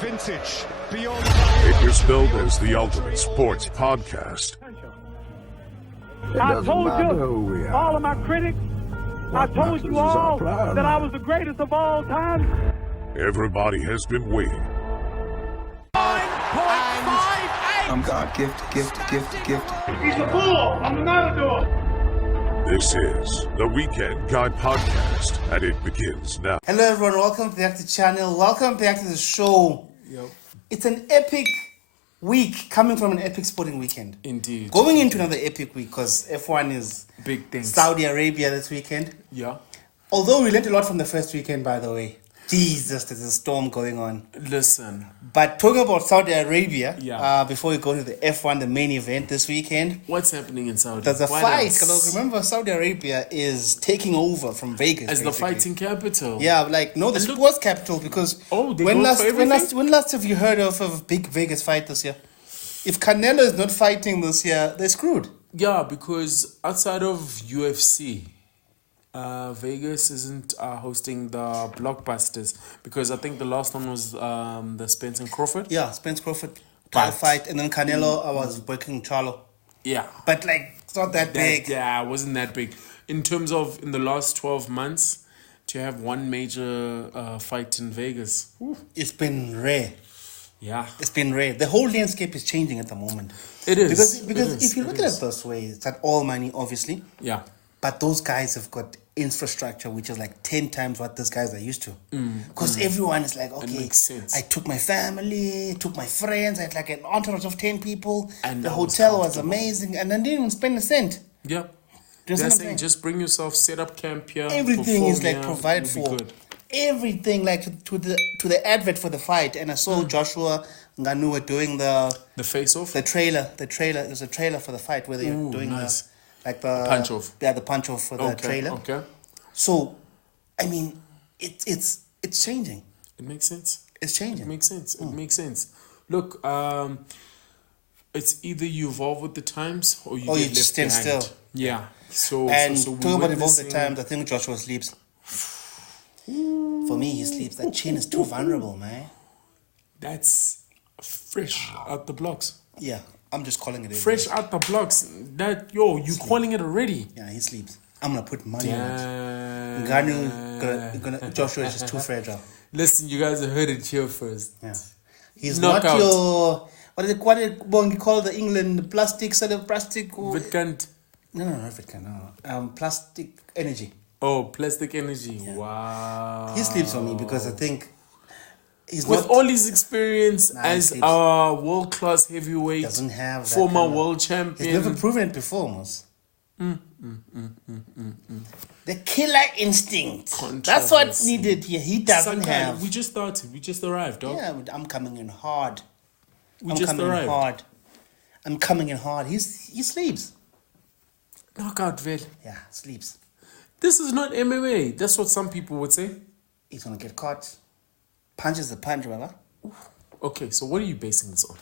Vintage, beyond It was billed as the ultimate sports podcast. I told you, all of my critics, I told you all that I was the greatest of all time. Everybody has been waiting. 9.58! I'm God gifted. He's a fool! I'm the matador! This is the Weekend Guy Podcast, and it begins now. Hello everyone, welcome back to the channel, welcome back to the show. Yep. It's an epic week coming from an epic sporting weekend. Indeed. Going into another epic week because F1 is Big things. Saudi Arabia this weekend. Yeah. Although we learned a lot from the first weekend, by the way. Jesus, there's a storm going on. Listen. But talking about Saudi Arabia, Yeah. before we go to the F1, the main event this weekend, What's happening in Saudi? there's a What fight. else? Because remember, Saudi Arabia is taking over from Vegas. As the basically. fighting capital. Yeah, like, no, the And look- sports capital, because Oh, they when go last, for when last everything? when last have you heard of a big Vegas fight this year? If Canelo is not fighting this year, they're screwed. Yeah, because outside of UFC, Vegas isn't hosting the blockbusters, because I think the last one was the Spence and Crawford. Yeah, Spence Crawford title But- fight, and then Canelo, I was working Charlo. Yeah. But, like, it's not that big. Yeah, it wasn't that big. In terms of in the last 12 months, to have one major fight in Vegas. It's been rare. Yeah. It's been rare. The whole landscape is changing at the moment. It is. Because It is. if you It look at is. it this way, it's at all money, obviously. Yeah. But those guys have got infrastructure which is like 10 times what these guys are used to. Because everyone is like, okay, makes sense. I took my family, took my friends, I had like an entourage of 10 people. And the that was hotel was comfortable. amazing, and I didn't even spend a cent. Yeah. Do you understand They're what I'm saying saying? just bring yourself, set up camp here. Everything is perform like here, provided you'll be for. good. Everything like to the advert for the fight, and I saw Joshua Ngannou were doing the face off. trailer. It was a trailer for the fight where they're Ooh, doing nice. the punch off. Yeah, the punch off for the Okay. trailer. Okay. So, I mean, it's changing. It makes sense. It's changing. It makes sense. It makes sense. Look, it's either you evolve with the times or you Or get you left just stand behind. still. Yeah. So And so we're talking about evolve the witnessing- times, I think Joshua sleeps. For me, he sleeps. That chin is too vulnerable, man. That's fresh out the blocks. Yeah, I'm just calling it. Fresh out the blocks. You calling it already. Yeah, he sleeps. I'm gonna put money on it. Damn. Ngannou, Joshua is just too fragile. Listen, you guys have heard it here first. Yeah, he's Knockout. not your what do you call the England plastic sort of plastic? Vidkant. No, not Vitkan. No, plastic energy. Oh, plastic energy. Wow. He sleeps for me because I think he's With not. all his experience he as sleeps. a world-class heavyweight, Doesn't have that former kind of- world He's champion. never proven it before, Mos. The killer instinct. That's what's Controversy. needed here. He doesn't Sankai, have. We just started. We just arrived, dog. Yeah, I'm coming in hard. we I'm just coming arrived. in hard. I'm coming in hard. He sleeps. Knockout, Vel. Yeah, sleeps. This is not MMA. That's what some people would say. He's gonna get caught. Punch is the punch, brother. Okay, so what are you basing this on?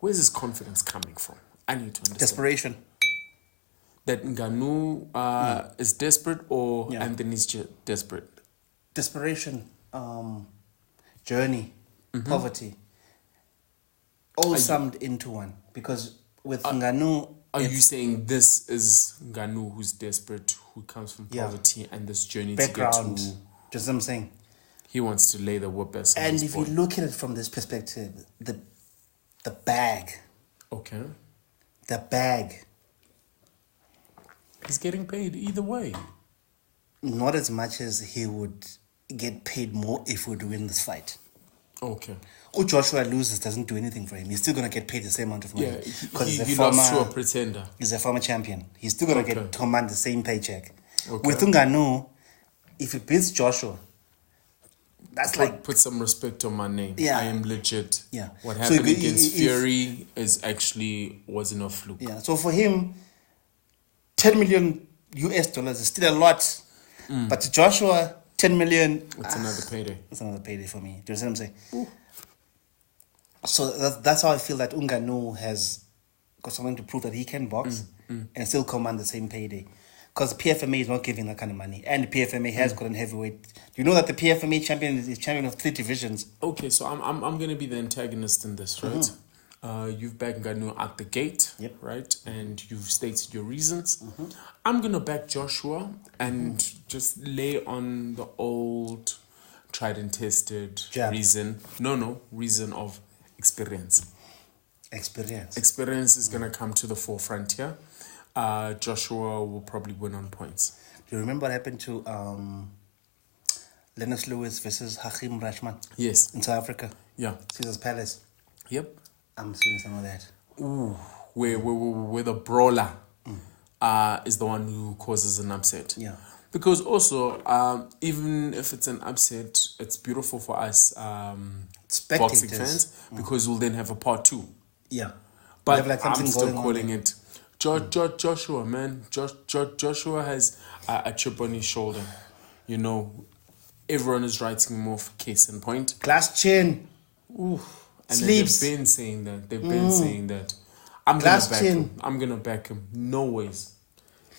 Where's this confidence coming from? I need to understand. Desperation. That Ngannou is desperate, or Yeah. Anthony's desperate? Desperation. Journey. Mm-hmm. Poverty. All summed into one. Because with Ngannou, Are you saying this is Ngannou who's desperate, who comes from Yeah. poverty, and this journey background, to get to... just what I'm saying. He wants to lay the whip as And his if boy. you look at it from this perspective, the bag, Okay. the bag, He's getting paid either way. not as much as he would get paid more if he would win this fight. Okay. Joshua loses doesn't do anything for him. He's still gonna get paid the same amount of money Yeah, because he he's lost to a pretender. He's a former champion. He's still gonna Okay. get command the same paycheck. Okay. With Ngannou, if he beats Joshua, that's like Put some respect on my name. Yeah. I am legit. Yeah. What So happened if- against if- Fury wasn't a fluke. yeah. So for him, $10 million is still a lot, but to Joshua, 10 million. It's another payday. It's another payday for me. Do you see what I'm saying? So that's how I feel that Ngannou has got something to prove that he can box and still command the same payday. because PFMA is not giving that kind of money, and the PFMA has gotten heavyweight. You know that the PFMA champion is champion of 3 divisions. Okay, so I'm gonna be the antagonist in this, right? You've backed Ngannou at the gate, right? And you've stated your reasons. I'm gonna back Joshua and just lay on the old, tried and tested reason. Reason of experience. Experience is gonna come to the forefront here. Joshua will probably win on points. Do you remember what happened to Lennox Lewis versus Hakeem Rashman? Yes. In South Africa? Yeah. Caesar's Palace? Yep. I'm seeing some of that. Ooh. Where the brawler is the one who causes an upset. Yeah. Because also, even if it's an upset, it's beautiful for us boxing fans because we'll then have a part 2. Yeah. But I'm still calling it Joshua, man. Joshua has a chip on his shoulder. You know, everyone is writing him off, case in point. Glass chin. Ooh. And Sleeps. they've been saying that. They've been saying that. I'm going to back him. I'm going to back him. No ways.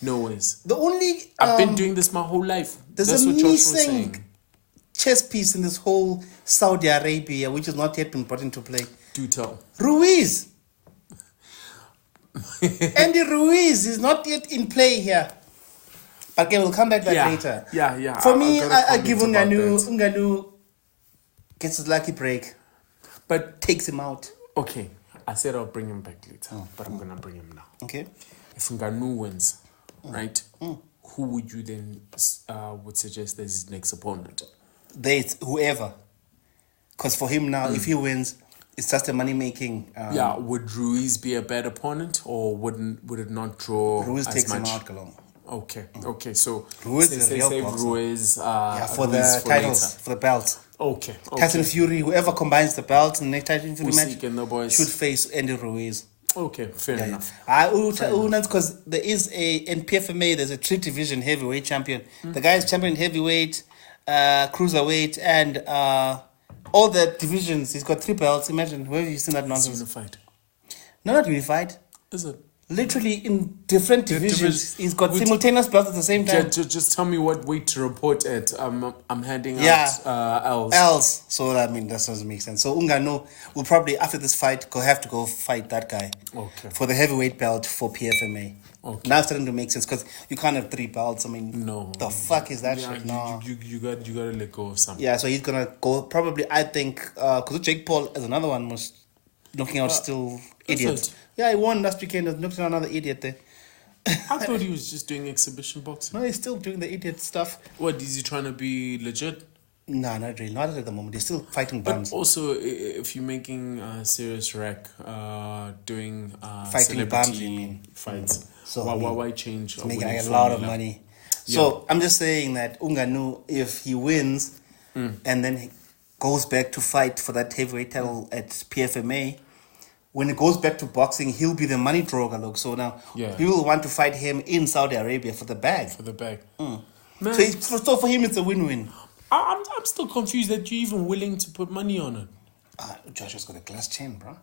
The only... I've been doing this my whole life. There's That's a what Joshua was missing saying. chess piece in this whole Saudi Arabia, which has not yet been brought into play. Do tell. Ruiz. Andy Ruiz is not yet in play here. But okay, we'll come back to that later. Yeah. For me, I give Ngannou gets his lucky break. But takes him out. Okay, I said I'll bring him back later, but I'm going to bring him now. Okay. If Ngannou wins, right, who would you then would suggest as his next opponent? It's whoever. Because for him now, if he wins, it's just a money-making... would Ruiz be a bad opponent, or would it not draw Ruiz as takes much? him out, Kalong. Okay, so Ruiz is a real save boxer. Ruiz, for the titles, later. for the belts. Okay. Tyson Fury, whoever combines the belts in the next Tyson Fury match Usyk and the boys. should face Andy Ruiz. Okay, fair enough. Because there is in PFMA, there's a 3-division heavyweight champion. The guy is champion in heavyweight, cruiserweight, and all the divisions. He's got 3 belts. Imagine, where have you seen that nonsense? Unified. No, not unified. Is it? Literally in different divisions. He's got simultaneous belts at the same time. Just tell me what weight to report at. I'm handing out L's. L's. So, I mean, that doesn't make sense. So, Ngannou will probably, after this fight, have to go fight that guy. Okay. For the heavyweight belt for PFMA. Okay. Now it's starting to make sense because you can't have 3 belts. I mean, no. The fuck is that shit? No. You got to let go of something. Yeah, so he's going to go probably, I think, because Jake Paul is another one was knocking out still idiots. Yeah, he won last weekend. He was knocking out another idiot there. I thought he was just doing exhibition boxing. No, he's still doing the idiot stuff. What, is he trying to be legit? No, not really. Not at the moment. He's still fighting bums. But also, if you're making serious rack, doing fighting bums, you mean? Fights. So why change? He's making a lot of money. So I'm just saying that Ngannou, if he wins and then he goes back to fight for that heavyweight title at PFMA, when it goes back to boxing, he'll be the money drawer. Look, so now he will want to fight him in Saudi Arabia for the bag. Man, so for him, it's a win-win. I'm still confused that you're even willing to put money on it. Joshua's got a glass chin, bro.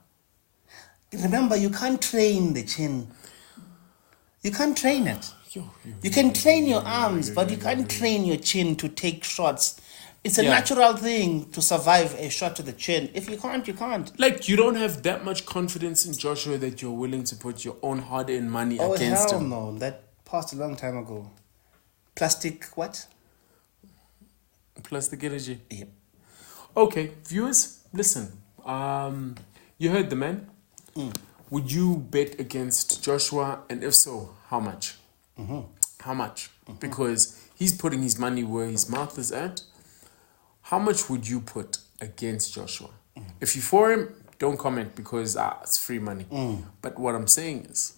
Remember, you can't train the chin. You can't train it. You can train your arms, but you can't train your chin to take shots. It's a natural thing to survive a shot to the chin. If you can't, you can't. Like, you don't have that much confidence in Joshua that you're willing to put your own hard-earned money against him. Oh, hell no. That passed a long time ago. Plastic what? Plastic energy. Yep. Okay, viewers, listen. You heard the man. Would you bet against Joshua? And if so, how much? How much? Because he's putting his money where his mouth is at. How much would you put against Joshua? If you're for him, don't comment because it's free money. But what I'm saying is,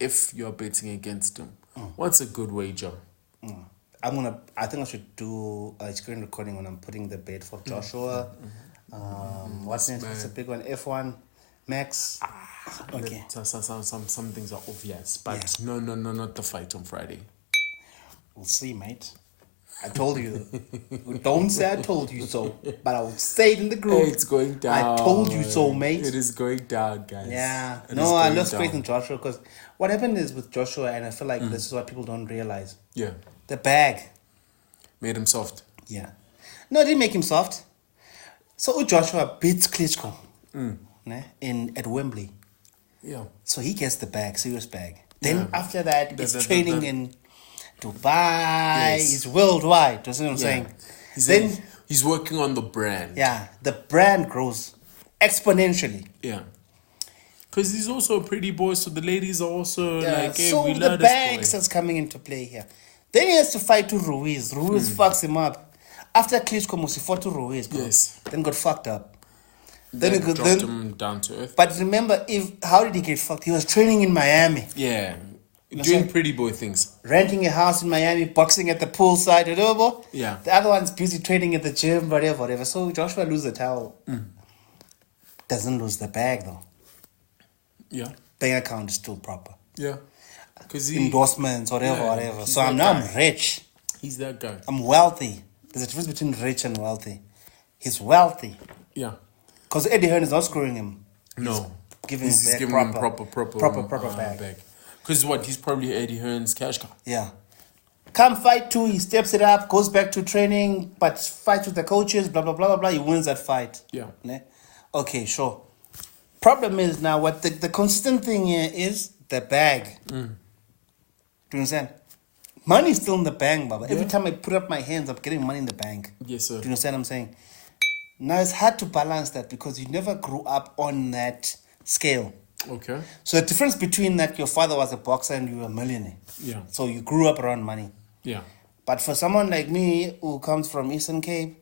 if you're betting against him, what's a good wager? I think I should do a screen recording when I'm putting the bet for Joshua. What's next? What's a big one? F1 Max. Okay. Some things are obvious, but no, not the fight on Friday. We'll see, mate. I told you. Don't say I told you so, but I will say it in the group. It's going down. I told you so, mate. It is going down, guys. Yeah. No, I lost faith in Joshua because what happened is with Joshua, and I feel like this is what people don't realize. Yeah. The bag. Made him soft. Yeah. No, it didn't make him soft. So Joshua beats Klitschko at Wembley. Yeah. So he gets the bag, serious bag. Then Yeah. after that, it's training in Dubai. Yes. It's worldwide. That's what I'm saying. He's working on the brand. Yeah, the brand grows exponentially. Yeah. Because he's also a pretty boy, so the ladies are also like, hey, so we the love bag this boy. starts coming into play here. Then he has to fight to Ruiz. Ruiz fucks him up. After Klitschko he fought to Ruiz. Yes. Then got fucked up. Then dropped him down to earth. But remember, how did he get fucked? He was training in Miami. Yeah. Doing pretty boy things. Renting a house in Miami, boxing at the poolside, whatever. Yeah. The other one's busy training at the gym, whatever. So Joshua loses the towel. Doesn't lose the bag though. Yeah. Bank account is still proper. Yeah. Because Endorsements, whatever. he's So that I'm guy. rich. He's that guy. I'm wealthy. There's a difference between rich and wealthy. He's wealthy. Yeah. Because Eddie Hearn is not screwing him. No. Giving He's him giving him proper bag. Because what? He's probably Eddie Hearn's cash cow. Yeah. Come fight two, he steps it up, goes back to training, but fights with the coaches, blah, blah, blah, blah, blah. He wins that fight. Yeah. Ne? Okay, sure. Problem is now, what the consistent thing here is the bag. Do you understand? Money is still in the bank, Baba. Every time I put up my hands, I'm getting money in the bank. Yes, sir. Do you understand what I'm saying? Now, it's hard to balance that because you never grew up on that scale. Okay. So the difference between that, your father was a boxer and you were a millionaire. Yeah. So you grew up around money. Yeah. But for someone like me who comes from Eastern Cape,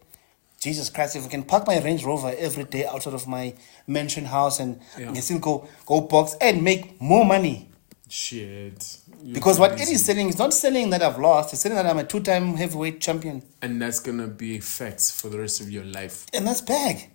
Jesus Christ, if I can park my Range Rover every day outside of my mansion house and I can still go box and make more money. Shit. Because what Eddie's selling is not selling that I've lost, it's selling that I'm a 2-time heavyweight champion. And that's going to be facts for the rest of your life. And that's bag.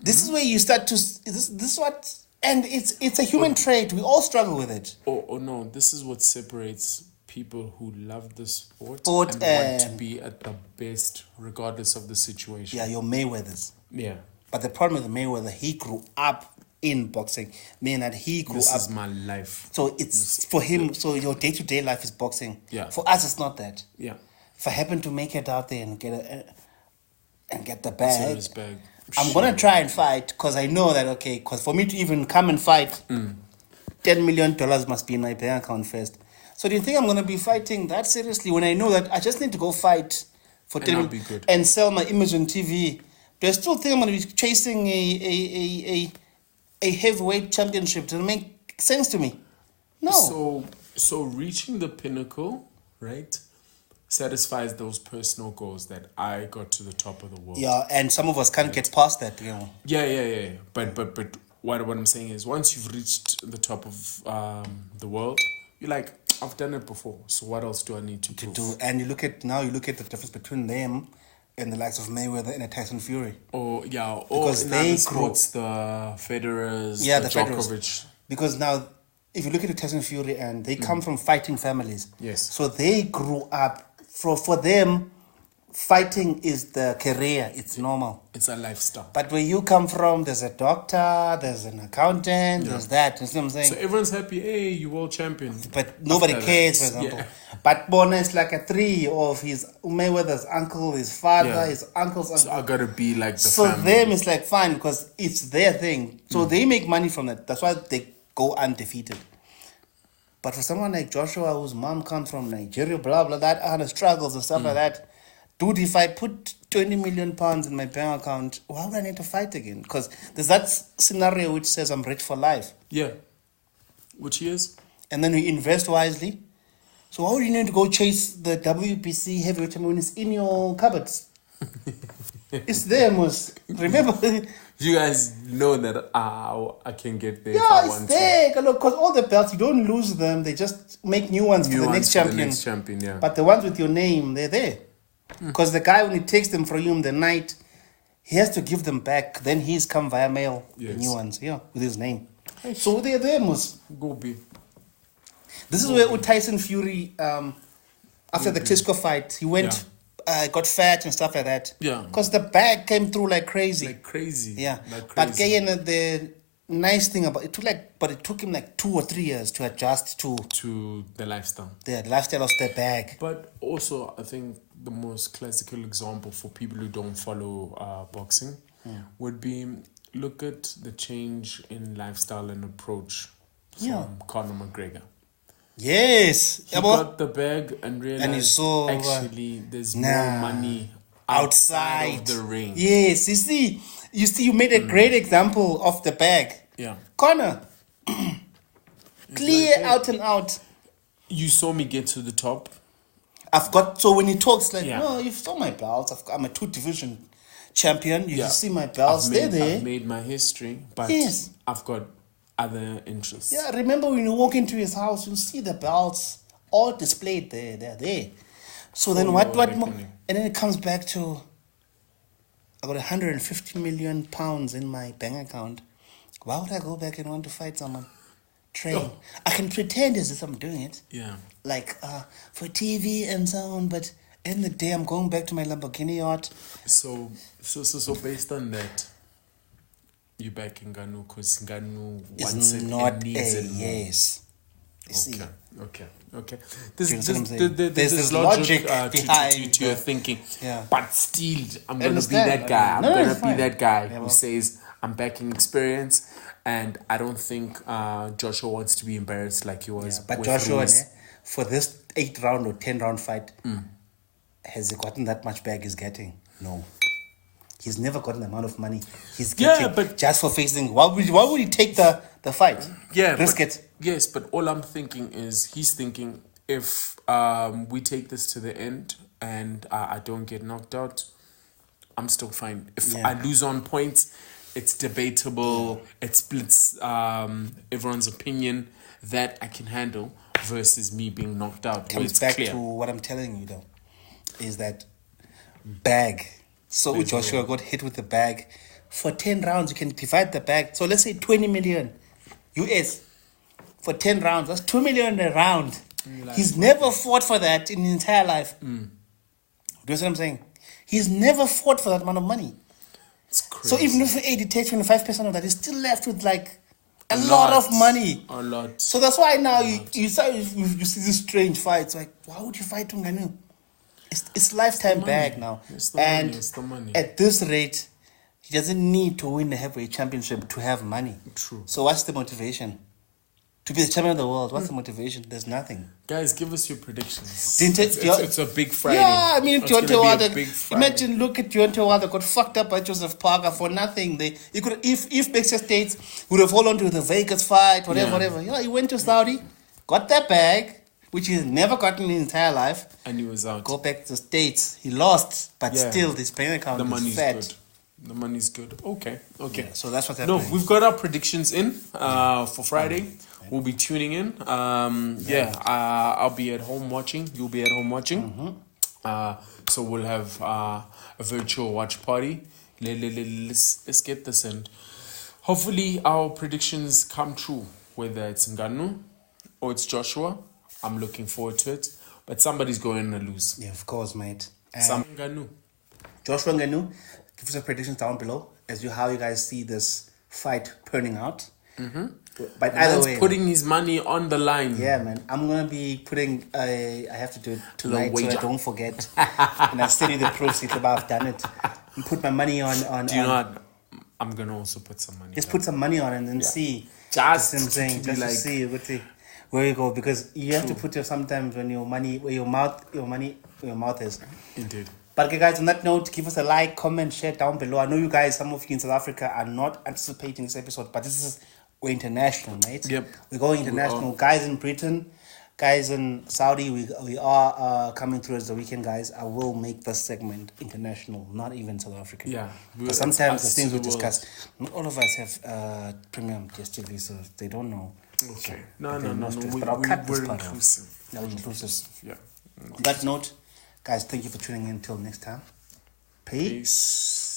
This is where you start to... This is what... And it's a human trait. We all struggle with it. Oh no, this is what separates people who love the sport and want to be at the best regardless of the situation. Yeah, your Mayweathers. Yeah. But the problem with Mayweather, he grew up in boxing, meaning that he grew This up... is my life. So it's for him, so your day-to-day life is boxing. Yeah. For us, it's not that. Yeah. If I happen to make it out there and get the bag, Serious bag. I'm going to try and fight because I know that, okay, because for me to even come and fight, $10 million must be in my bank account first. So do you think I'm going to be fighting that seriously when I know that I just need to go fight for And I'll be good. and sell my image on TV? Do I still think I'm going to be chasing a heavyweight championship? Does it make sense to me? No. So reaching the pinnacle, right, satisfies those personal goals that I got to the top of the world. Yeah, and some of us can't get past that, you know. Yeah. But what I'm saying is once you've reached the top of the world, you're like, I've done it before. So what else do I need to prove? And you look at the difference between them and the likes of Mayweather and Tyson Fury. Or Because in they other grew- sports, the Federers, Yeah, the the Federers. Djokovic. Because now, if you look at Tyson Fury, and they come from fighting families. Yes. So they grew up, for them, fighting is the career. It's normal. It's a lifestyle. But where you come from, there's a doctor, there's an accountant, there's that. You see what I'm saying? So everyone's happy, hey, you world champion. But nobody After cares, that, for example. yeah. But Bona is like a 3 of his Mayweather's uncle, his father, his uncle's uncle. So I gotta be like the So family. them it's like fun because it's their thing. So they make money from that. That's why they go undefeated. But for someone like Joshua, whose mom comes from Nigeria, blah blah, that kind of struggles and stuff like that. Dude, if I put 20 million pounds in my bank account, why would I need to fight again? Because there's that scenario which says I'm rich for life. Yeah. Which he is. And then we invest wisely. So why would you need to go chase the WBC heavyweight champion when it's in your cupboards? It's there, Mus. Remember? You guys know that I can get there if Yeah, I it's want there. Because all the belts, you don't lose them. They just make new ones to. for the next champion. The next champion, yeah. But the ones with your name, they're there. Because the guy, when he takes them from you in the night, he has to give them back. Then he's come via mail, the Yes. new ones, with his name. So they're there, Mus. Go be. This is where Tyson Fury, after the Klitschko fight, he went, got fat and stuff like that. Yeah. Because the bag came through like crazy. Like crazy. Yeah. Like But crazy. the nice thing about it took him like 2 or 3 years to adjust to the lifestyle. the lifestyle of the bag. But also, I think the most classical example for people who don't follow boxing would be, look at the change in lifestyle and approach from Conor McGregor. Yes. He got the bag and realized And he saw, actually there's more money outside of the ring. Yes, you made a great example of the bag. Yeah. Conor, clear like, out and out. You saw me get to the top. So when he talks like, Yeah. no, you saw my belts. I'm a 2-division champion. You see my belts. They're there. I've made my history, but Yes. I've got other interests. Yeah, remember when you walk into his house, you see the belts all displayed there. They're there. So then what more? And then it comes back to, I got 150 million pounds in my bank account. Why would I go back and want to fight someone? Train. I can pretend as if I'm doing it. Yeah. Like for TV and so on, but in the day I'm going back to my Lamborghini yacht. So based on that, you back Ngannou because Ngannou wants it Not and needs it more. yes. You see. Okay. Do you know what I'm saying? There's There's this logic behind to your thinking. Yeah. But still, I'm gonna be Understand. that guy. I'm No, gonna it's be fine. that guy Yeah, who well. says I'm backing experience, and I don't think Joshua wants to be embarrassed like he was. But with Joshua, Ruiz. for this 8-round or 10-round fight, has he gotten that much bag he's getting? No. He's never gotten the amount of money he's getting but- just for facing. Why would he take the fight? Risk it. Yes, but all I'm thinking is he's thinking if we take this to the end and I don't get knocked out, I'm still fine. If I lose on points, it's debatable. It splits everyone's opinion that I can handle versus me being knocked out. where Comes it's back clear. to what I'm telling you though, is that bag. So Joshua got hit with the bag. For 10 rounds, you can divide the bag. So let's say 20 million US for 10 rounds. That's 2 million a round. He's never fought for that in his entire life. Do you know what I'm saying? He's never fought for that amount of money. It's crazy. So even if he takes 25% of that, he's still left with like a lot of money. A lot. So that's why now you see these strange fights. Like, why would you fight Ngannou? It's lifetime bag now. It's the And money. It's the money. at this rate, he doesn't need to win the heavyweight championship to have money. True. So what's the motivation? To be the champion of the world, what's the motivation? There's nothing. Guys, give us your predictions. Didn't it- It's a big Friday. Yeah, I mean, It's gonna Deontay be a Wilder. big Friday. Imagine, look at Deontay Wilder got fucked up by Joseph Parker for nothing. He could, if Baxter States would have held on to the Vegas fight, whatever. Yeah, he went to Saudi, got that bag, which he's never gotten in his entire life. And he was out. Go back to the States. He lost, but Yeah. still, this bank account The is money's fat. good. The money's good. Okay. Yeah, so that's what's No, happening. we've got our predictions in for Friday. We'll be tuning in. I'll be at home watching. You'll be at home watching. So we'll have a virtual watch party. Let's get this in. Hopefully our predictions come true. Whether it's Ngannou or it's Joshua, I'm looking forward to it. But somebody's going to lose. Yeah, of course, mate. Some Ngannou. Joshua Ngannou, give us your predictions down below as to how you guys see this fight turning out. But either Man's way, putting his money on the line. yeah, man, I'm gonna be putting. I have to do it tonight, so I wager. don't forget. And I'll send you the proofs if I've done it. And put my money on. Do you know what? I'm gonna also put some money. Just put some money on it and then see. Just You know what I'm saying, to just be to like- see where you go, because you have to put your sometimes when your money where your mouth is. Indeed. But okay, guys, on that note, give us a like, comment, share down below. I know you guys, some of you in South Africa, are not anticipating this episode, but we're international, mate. Yep. We're going international. Guys in Britain, guys in Saudi, we are coming through as the weekend, guys. I will make this segment international, not even South African. Yeah. But sometimes the Us things to we the world. discuss, not all of us have premium DSTV, so they don't know. Okay. So, No. stress. We, But I'll cut this we're part inclusive. off. Yeah, we're inclusive. Yeah. On that note, guys, thank you for tuning in. Until next time. Peace. Peace.